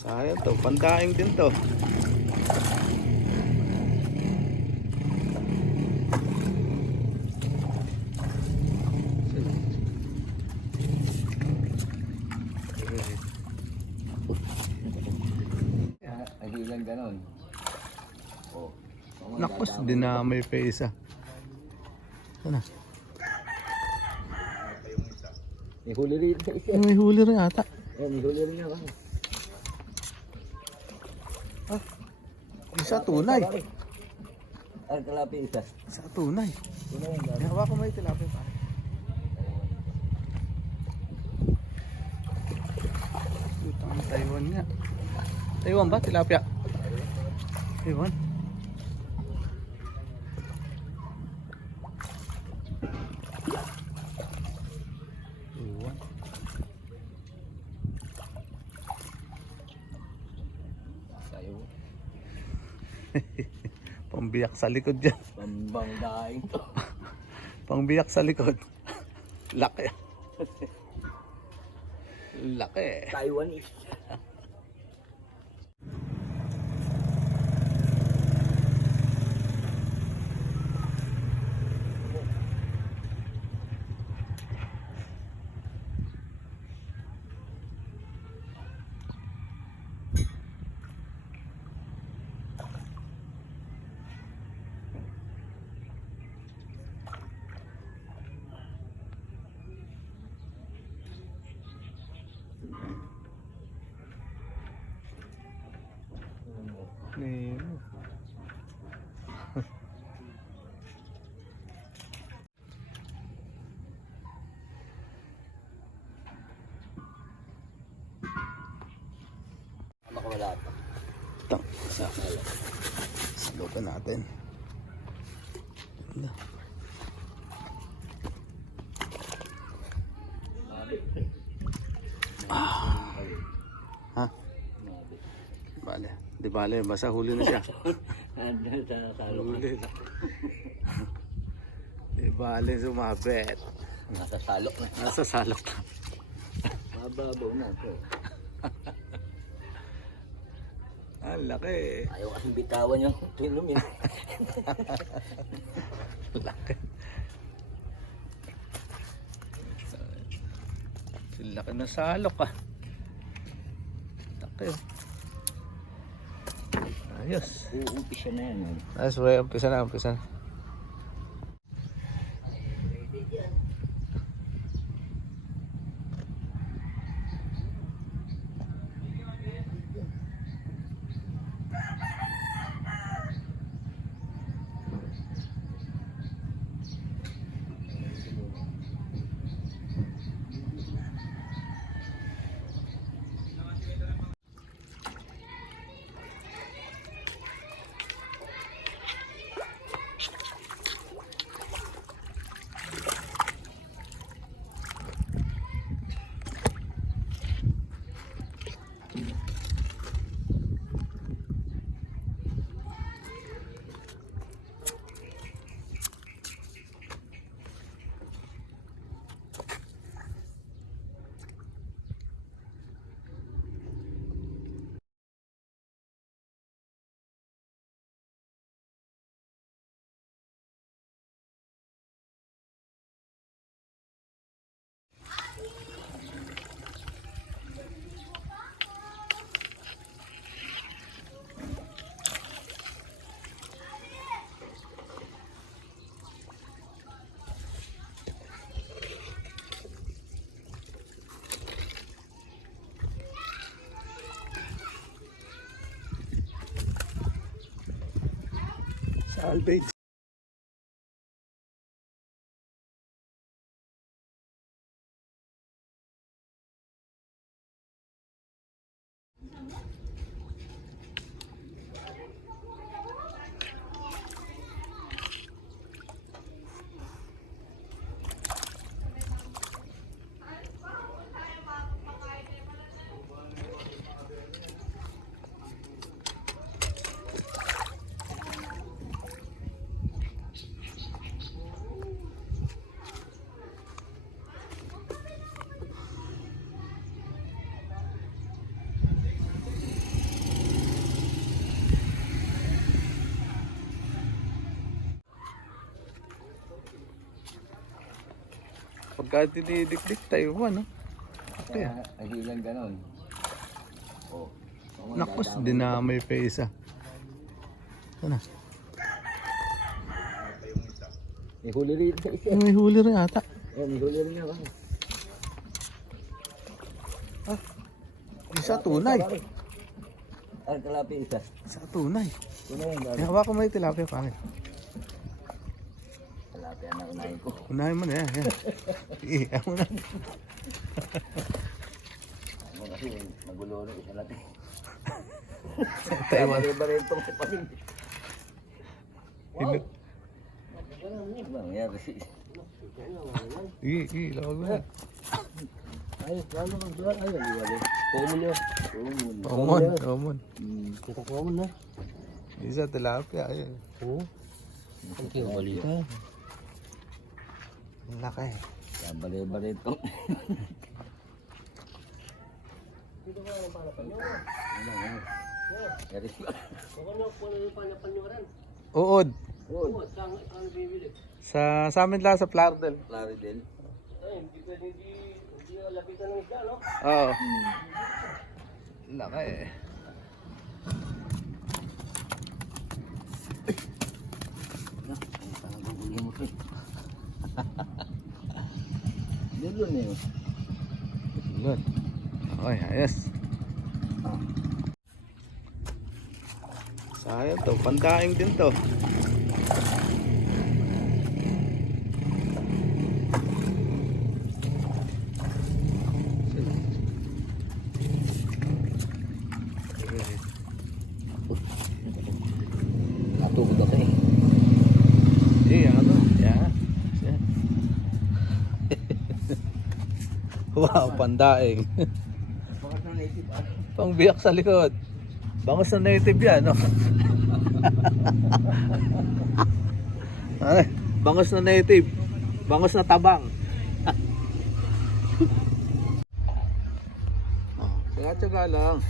Sayang to, pandaing din to. Hindi lang ganon. Oh. Nakos, dinamay pa isa. Ano? May huli rin sa isa. May huli rin ata. May huli rin ako. Isa tunay. Ang kalapi isa. Isa tunay. Tunay ang gano'n. Hawa ko may tilapia pa. Lutang Taiwan nga. Taiwan ba? Tilapia? Taiwan? Taiwan. Sayo. Pambiyak sa likod dyan. Pambang daing to. Pangbiyak sa likod. Laki. Laki. Taiwanese. Nemo. Makawala pa. Tang, sa lupa natin. Ganda. Ha? Bale. Di bale, basta huli na siya. Andun sa salok. Huli na. Di bale, sumabit. Nasa salok na. Nasa salok na. Mababaw na ito. Ang laki. Ayaw kasing bitawan yung tinumin. Laki. Laki ng salok ah. Laki. Ayos. Uumpisa na yan. Ayos, way. Umpisa na, umpisa na. Salvage. Pagka dinidikdik tayo mo, no? Kaya nahilang ganon. Oh. Nakos, dinamay pa isa. Ito na. May huli rin sa isa. May huli rin ata. Oh, may huli rin ako. Isa tunay. Ay, tilapia isa. Isa tunay. Ito na yun, Kaya hawakan mo yung tilapia, pangit. tilapia na unahin ko. Unahin mo na yan. Yan. Iiyak mo na. Ano kasi, magulo rin isa natin. Taiwan. Iba rin itong kapatid. Wow! Ano nangyari si... Lawag mo yan. Ay, lalo kang doon. Ay, naliwali. Common yun. Omon, omon. Ito common na. Isa tilapia, ayun. Oo. Ang kiwali. Ang laki. Kaya bali-bali itong... Uod. Oo. Sa amin lang sa Plardel. Claridel. Oo. Laki eh. Yun eh. Good. Okay, ayos. Sayang to, pandaing din to. Natugod ako eh. Ano? Yeah. Wow, pandaing. Bakit na native ah? Pangbiyak sa likod. Bangos na native yan, no? Ay, bangos na native. Bangos na tabang. Tsaga-tsaga lang.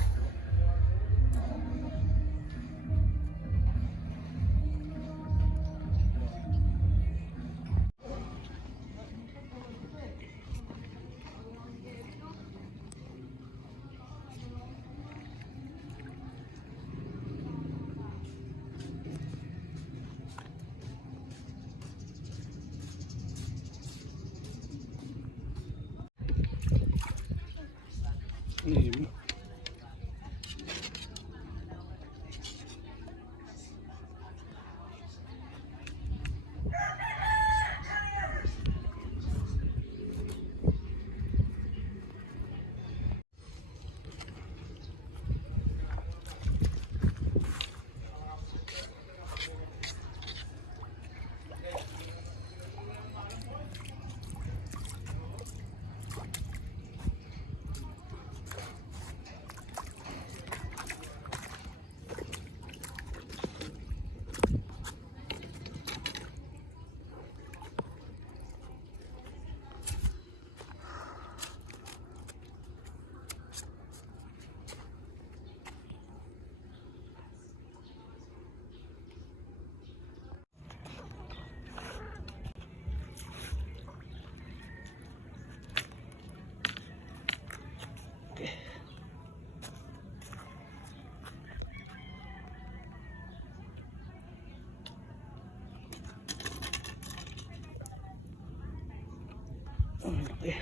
Okay.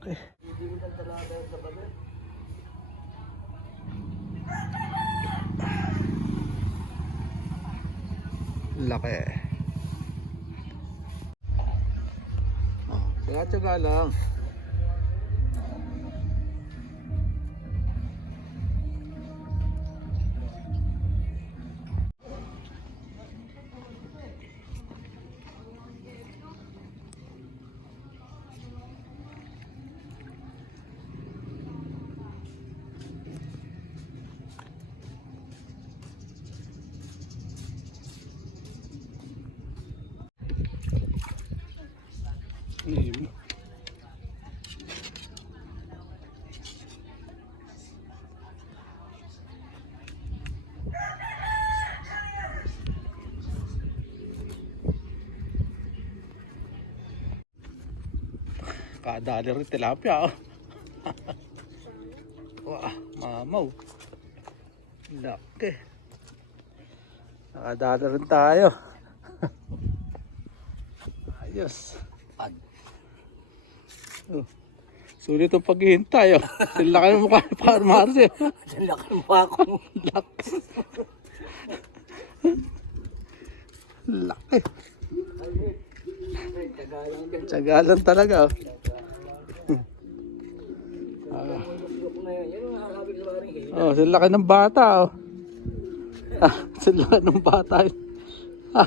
Okay. Laki. Oh, tsaga-tsaga lang. Nakadali rin tilapia, oh. Wah, mamaw. Laki. Nakadali rin tayo. Ayos. Oh. Sulit ang paghihintay, oh. Laki ng mukha ni Par Marce. Laki ng mukha ko. Laki. Laki. Tsagalan talaga, oh. Oh, sila laki ng bata, oh. Ah, sila laki ng bata. Ah.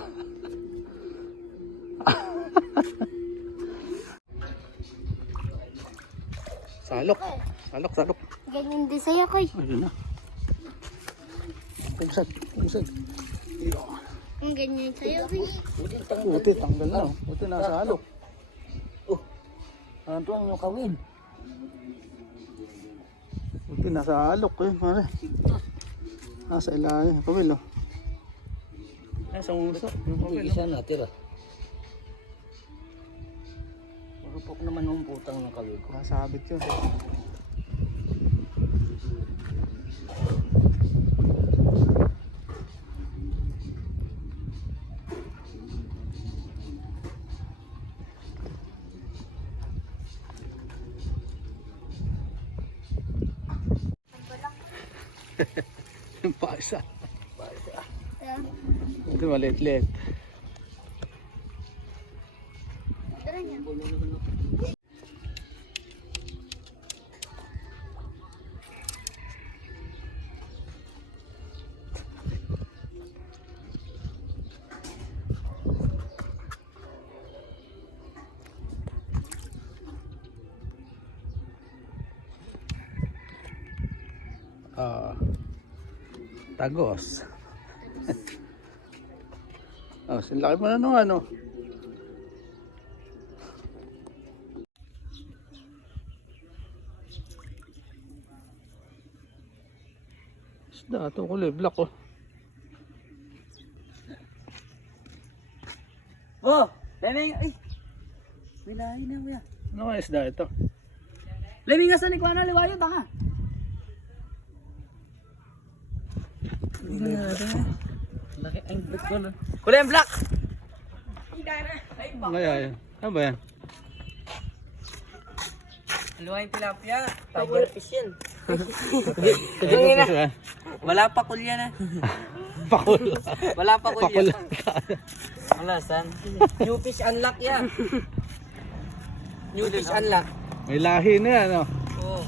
Salok. Salok, salok. Ganyan din sa'yo, Koy. Ayun na. Pungsad, pungsad. Ang ganyan sa'yo, Koy. Buti, tanggal na, oh. Buti nasa halok. Ano to ang kawin? Buti nasa halok, eh, pare. Nasa ilalim. Kawil, oh. Nasa uso. Yung kawil, oh. Isa natira. Marupok naman yung putang ng kawin ko. Nasabit yun. Yung paisa. Ito maliit-liit. Tara niya. Tagos. Oh, silaki mo na nung ano. Isda, ito kulay black, oh. Oh! Leming! Ay! Bilahin na kuya. Ano nga isda ito? Leming nga sa ni Kuana Liwayo, tanga! Laki ang black ko na. Kulay ang black! Ano kaya yan? Ano ba yan? Luwayong tilapia. Tiger fish yan. Ito yan. Wala pa kulya na. Pakul. Wala pa Pakul. kulya. Wala, san? New fish unlock yan. New fish unlock. May lahi na yan, oh. Oo.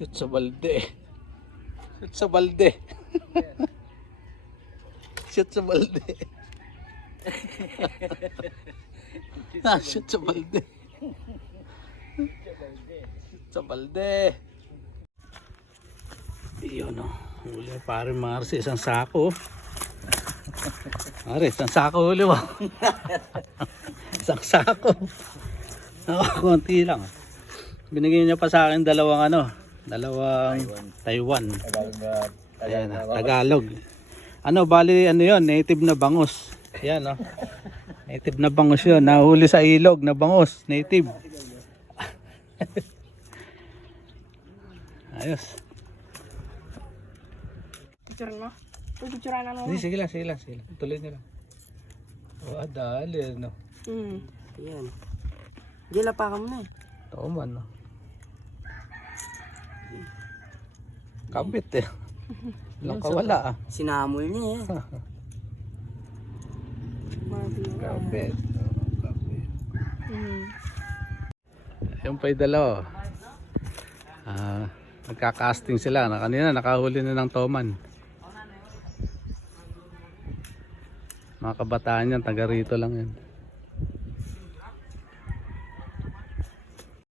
Shoot sa balde. Shoot sa balde. Shoot sa balde. Shoot sa balde. Shoot sa balde. Iyon, oh. Huli pare Marce, isang sako. Pare, isang sako huli mo. Isang sako. Konti lang. Binigyan niya pa sa akin dalawang Taiwan. Ayan, Tagalog. Ano, bali ano yon, native na bangus. Ayan, oh. Native na bangus yun. Nahuli sa ilog na bangus. Native. Ayos. Picturean mo? Picturean na Hindi, sige lang. Tuloy nyo lang. Oh, dali, no. Ayan. Gila pa ka muna eh. Ito man, no. Kabit eh. Walang kawala, ah. Sinamol niya eh. Kabit. Yung pa'y dalawa. Nagka-casting sila. Kanina nakahuli na ng toman. Mga kabataan yan, taga rito lang yan.